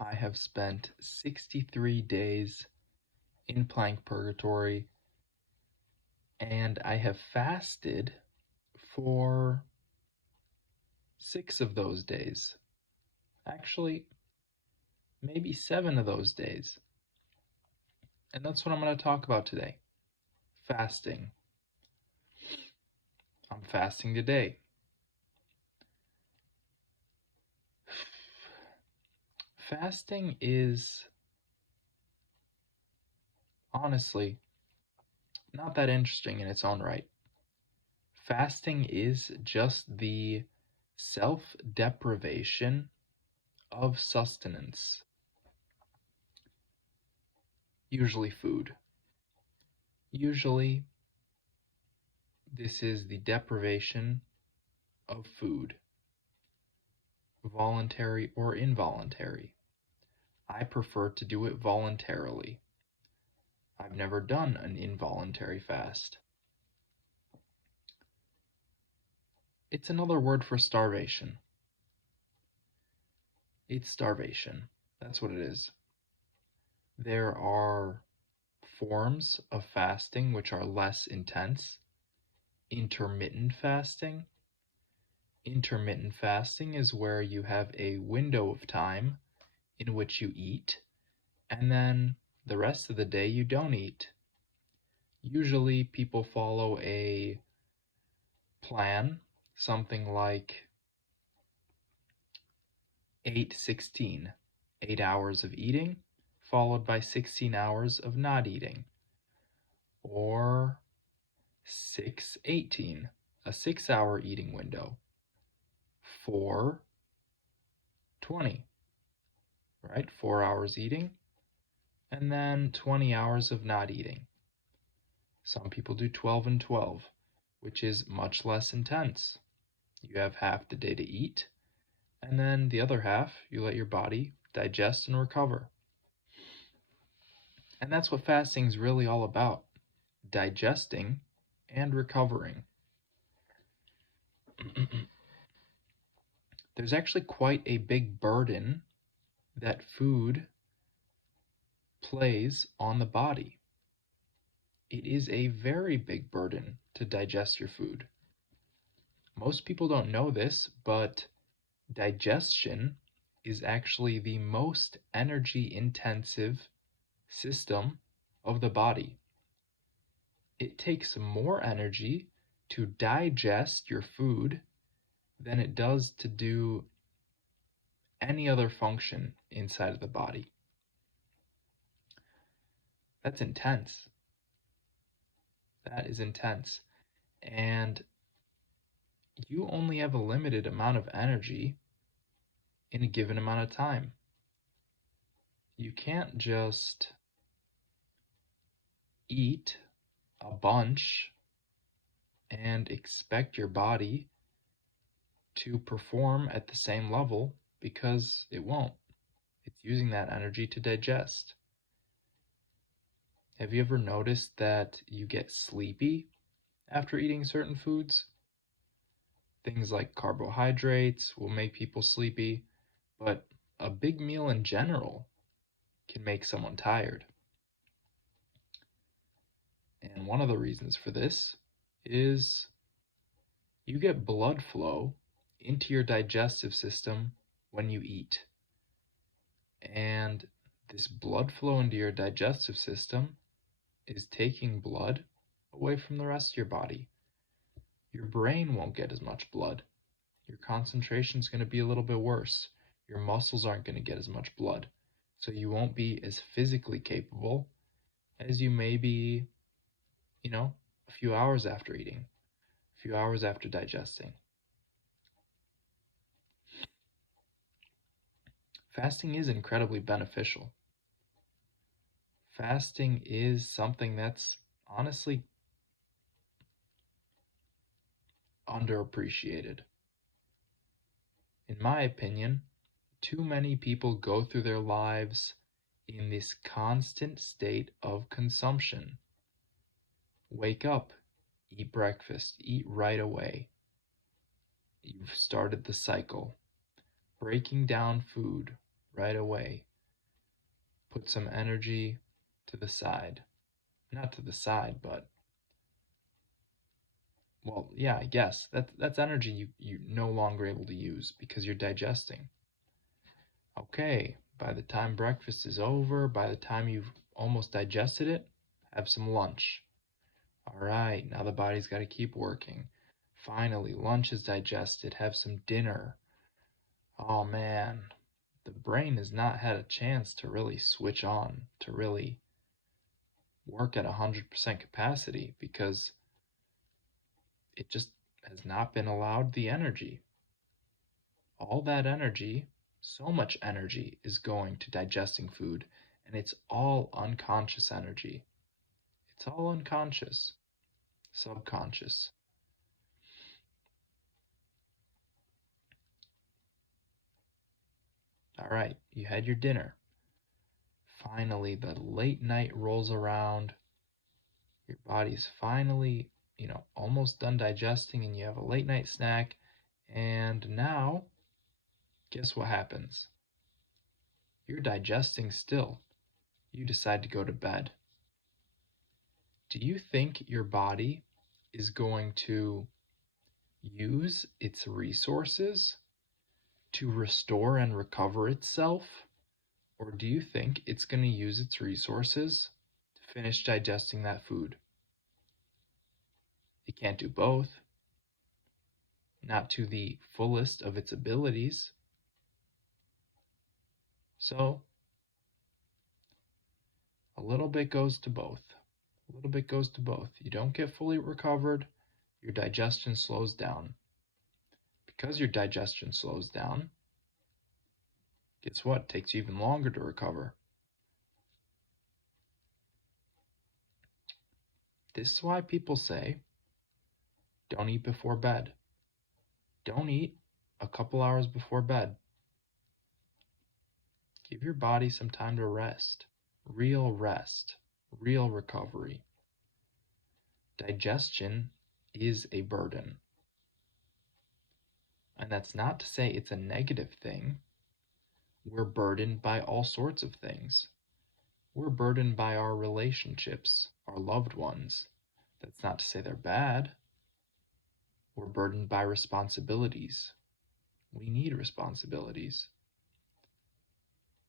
I have spent 63 days in plank purgatory, and I have fasted for 6 of those days. Actually, maybe 7 of those days. And that's what I'm going to talk about today. Fasting. I'm fasting today. Fasting is honestly not that interesting in its own right. Fasting is just the self-deprivation of sustenance, usually food. Usually, this is the deprivation of food, voluntary or involuntary. I prefer to do it voluntarily. I've never done an involuntary fast. It's another word for starvation. It's starvation. That's what it is. There are forms of fasting which are less intense. Intermittent fasting. Intermittent fasting is where you have a window of time in which you eat, and then the rest of the day you don't eat. Usually people follow a plan, something like 8-16, 8 hours of eating, followed by 16 hours of not eating, or 6-18, a 6-hour eating window, 4-20, right? 4 hours eating, and then 20 hours of not eating. Some people do 12 and 12, which is much less intense. You have half the day to eat, and then the other half you let your body digest and recover. And that's what fasting is really all about, digesting and recovering. There's actually quite a big burden that food plays on the body. It is a very big burden to digest your food. Most people don't know this, but digestion is actually the most energy intensive system of the body. It takes more energy to digest your food than it does to do any other function inside of the body. That's intense. That is intense. And you only have a limited amount of energy in a given amount of time. You can't just eat a bunch and expect your body to perform at the same level, because it won't. It's using that energy to digest. Have you ever noticed that you get sleepy after eating certain foods? Things like carbohydrates will make people sleepy, but a big meal in general can make someone tired. And one of the reasons for this is you get blood flow into your digestive system when you eat. And this blood flow into your digestive system is taking blood away from the rest of your body. Your brain won't get as much blood. Your concentration is going to be a little bit worse. Your muscles aren't going to get as much blood. So you won't be as physically capable as you may be, a few hours after eating, a few hours after digesting. Fasting is incredibly beneficial. Fasting is something that's honestly underappreciated. In my opinion, too many people go through their lives in this constant state of consumption. Wake up, eat breakfast, eat right away. You've started the cycle. Breaking down food right away. put some energy to the side. Not to the side, but, well, yeah, I guess. That's energy you're no longer able to use because you're digesting. Okay, by the time breakfast is over, by the time you've almost digested it, have some lunch. All right, now the body's got to keep working. Finally, lunch is digested, have some dinner. Oh man, the brain has not had a chance to really switch on, to really work at 100% capacity because it just has not been allowed the energy. All that energy, so much energy, is going to digesting food, and it's all unconscious energy. It's all unconscious, subconscious. All right, you had your dinner. Finally, the late night rolls around. Your body's finally, almost done digesting, and you have a late night snack. And now, guess what happens? You're digesting still. You decide to go to bed. Do you think your body is going to use its resources to restore and recover itself? Or do you think it's going to use its resources to finish digesting that food? It can't do both. Not to the fullest of its abilities. So, a little bit goes to both. A little bit goes to both. You don't get fully recovered, your digestion slows down. Because your digestion slows down, guess what? It takes you even longer to recover. This is why people say, don't eat before bed. Don't eat a couple hours before bed. Give your body some time to rest. Real rest. Real recovery. Digestion is a burden. And that's not to say it's a negative thing. We're burdened by all sorts of things. We're burdened by our relationships, our loved ones. That's not to say they're bad. We're burdened by responsibilities. We need responsibilities.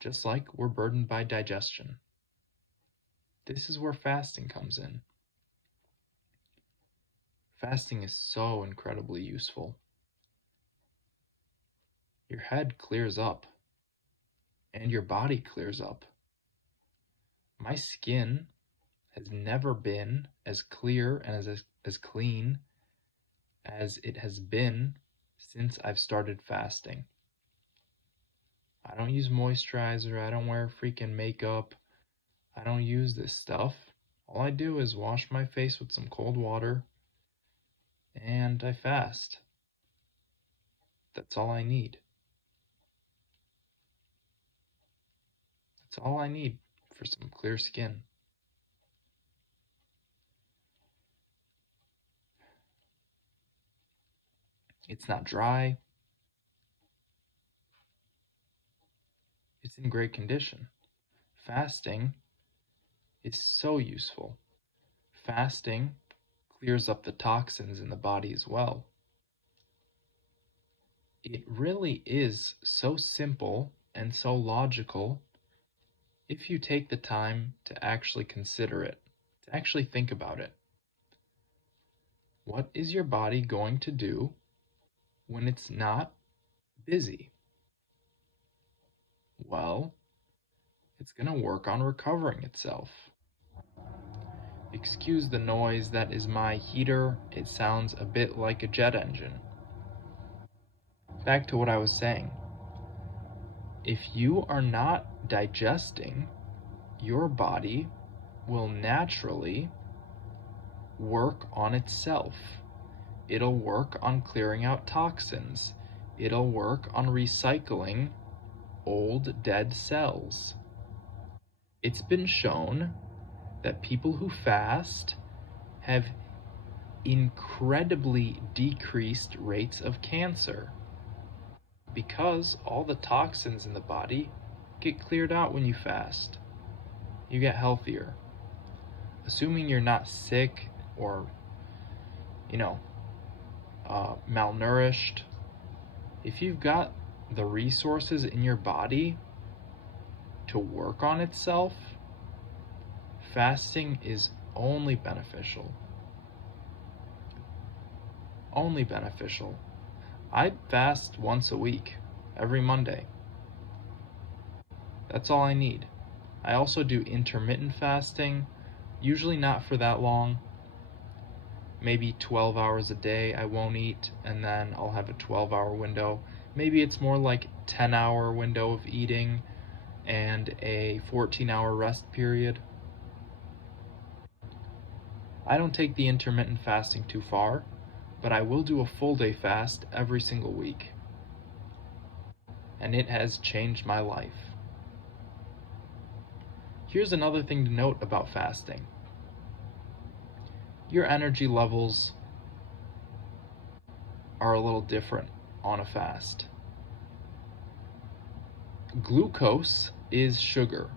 Just like we're burdened by digestion. This is where fasting comes in. Fasting is so incredibly useful. Your head clears up, and your body clears up. My skin has never been as clear and as clean as it has been since I've started fasting. I don't use moisturizer, I don't wear freaking makeup, I don't use this stuff. All I do is wash my face with some cold water, and I fast. That's all I need. That's all I need for some clear skin. It's not dry. It's in great condition. Fasting is so useful. Fasting clears up the toxins in the body as well. It really is so simple and so logical if you take the time to actually consider it, to actually think about it. What is your body going to do when it's not busy? Well, it's going to work on recovering itself. Excuse the noise, that is my heater. It sounds a bit like a jet engine. Back to what I was saying. If you are not digesting, your body will naturally work on itself. It'll work on clearing out toxins. It'll work on recycling old dead cells. It's been shown that people who fast have incredibly decreased rates of cancer because all the toxins in the body get cleared out when you fast. you get healthier. Assuming you're not sick or, you know, malnourished, if you've got the resources in your body to work on itself, fasting is only beneficial. Only beneficial. I fast once a week, every Monday. That's all I need. I also do intermittent fasting, usually not for that long. Maybe 12 hours a day I won't eat, and then I'll have a 12-hour window. Maybe it's more like 10-hour window of eating and a 14-hour rest period. I don't take the intermittent fasting too far, but I will do a full day fast every single week. And it has changed my life. Here's another thing to note about fasting. Your energy levels are a little different on a fast. Glucose is sugar,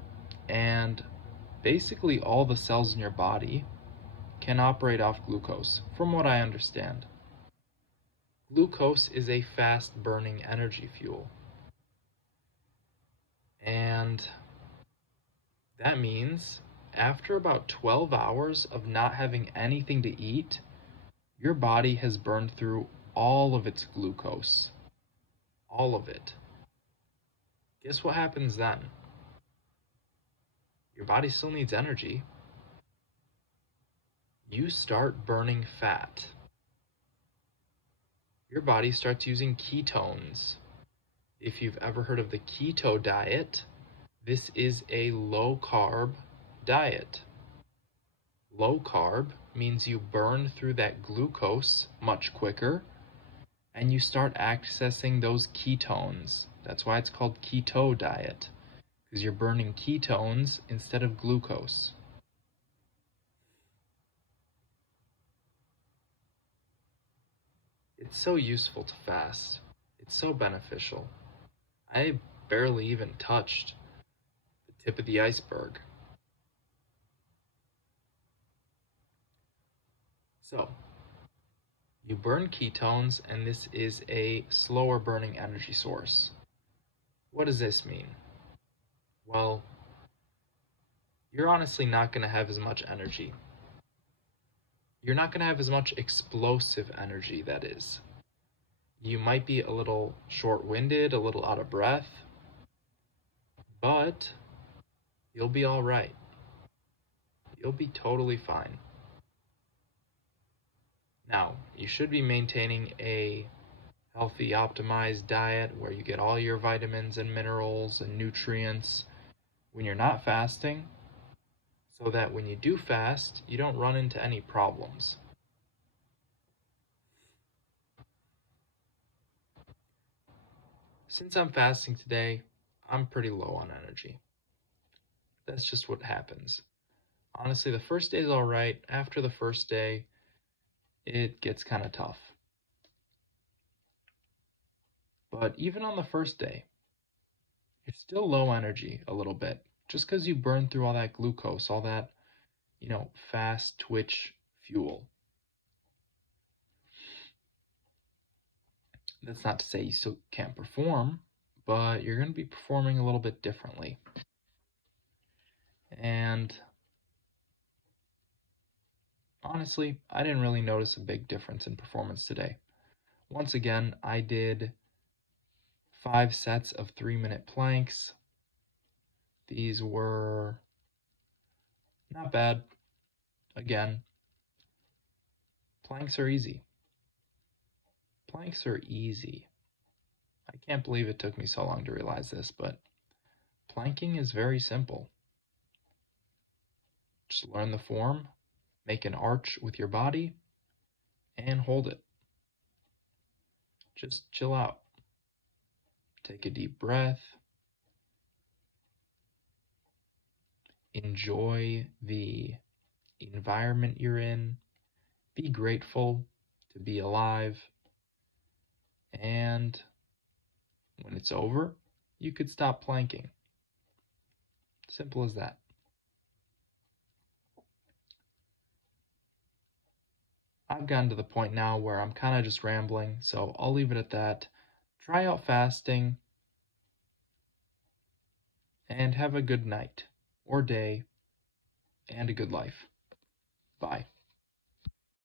and basically all the cells in your body can operate off glucose, from what I understand. Glucose is a fast-burning energy fuel, and that means after about 12 hours of not having anything to eat, your body has burned through all of its glucose. All of it. Guess what happens then? Your body still needs energy. You start burning fat. Your body starts using ketones. If you've ever heard of the keto diet, this is a low-carb diet. Low carb means you burn through that glucose much quicker and you start accessing those ketones. That's why it's called keto diet, because you're burning ketones instead of glucose. It's so useful to fast. It's so beneficial. I barely even touched the tip of the iceberg. So, you burn ketones, and this is a slower burning energy source. What does this mean? Well, you're honestly not going to have as much energy. You're not going to have as much explosive energy, that is. You might be a little short-winded, a little out of breath, but you'll be all right. You'll be totally fine. Now, you should be maintaining a healthy, optimized diet where you get all your vitamins and minerals and nutrients when you're not fasting, so that when you do fast, you don't run into any problems. Since I'm fasting today, I'm pretty low on energy. That's just what happens. Honestly, the first day is all right. After the first day, it gets kind of tough. But even on the first day, you're still low energy a little bit, just because you burn through all that glucose, all that, fast twitch fuel. That's not to say you still can't perform, but you're going to be performing a little bit differently. And honestly, I didn't really notice a big difference in performance today. Once again, I did 5 sets of 3-minute planks. These were not bad. Again, planks are easy. Planks are easy. I can't believe it took me so long to realize this, but planking is very simple. Just learn the form, make an arch with your body, and hold it. Just chill out. Take a deep breath. Enjoy the environment you're in. Be grateful to be alive. And when it's over, you could stop planking. Simple as that. I've gotten to the point now where I'm kind of just rambling, so I'll leave it at that. Try out fasting and have a good night or day and a good life. Bye.